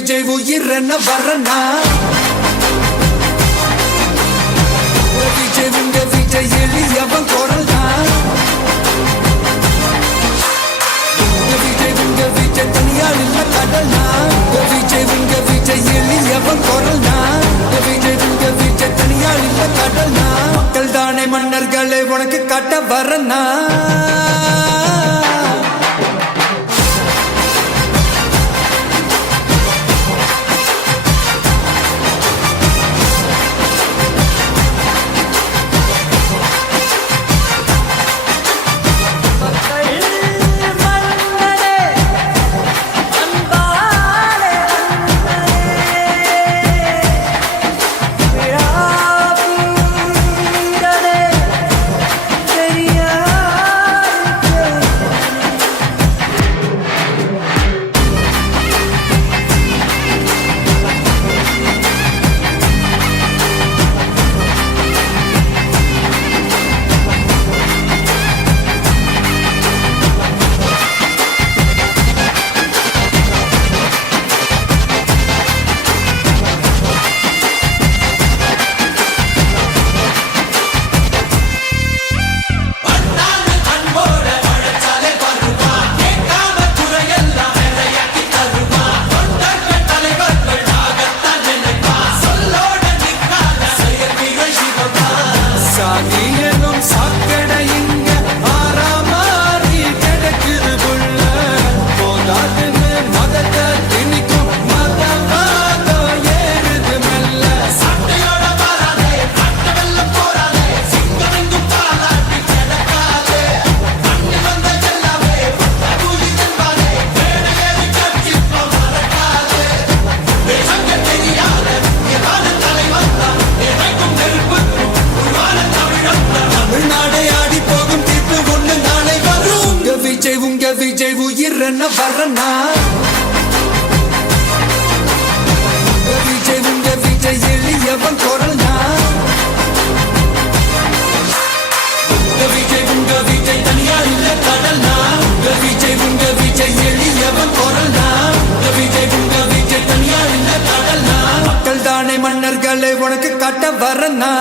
விஜய் உயிர் என்ன வரனா விஜய் உங்க விஜய் எளியவன் குரல் தான் விஜய் உங்க விஜய் தனியால் இல்ல கடல் தான் விஜய் உங்க விஜய் எளியவன் குரல் தான் விஜய் உங்க விஜய் தனியால் இல்ல கடல் தான் மக்கள் தானே மன்னர்களே உனக்கு காட்ட வரனா விஜய் உயிர் என்ன வரனா விஜய் உங்க விஜய் எளியவன் குரல் தான் விஜய் உங்க விஜய் தனியார் இல்ல கடல் தான் விஜய் உங்க விஜய் எளியவன் குரல் தான் விஜய் உங்க விஜய் தனியார் இல்ல கடல் தான் மக்கள் தானே மன்னர்களே உனக்கு காட்ட வரனா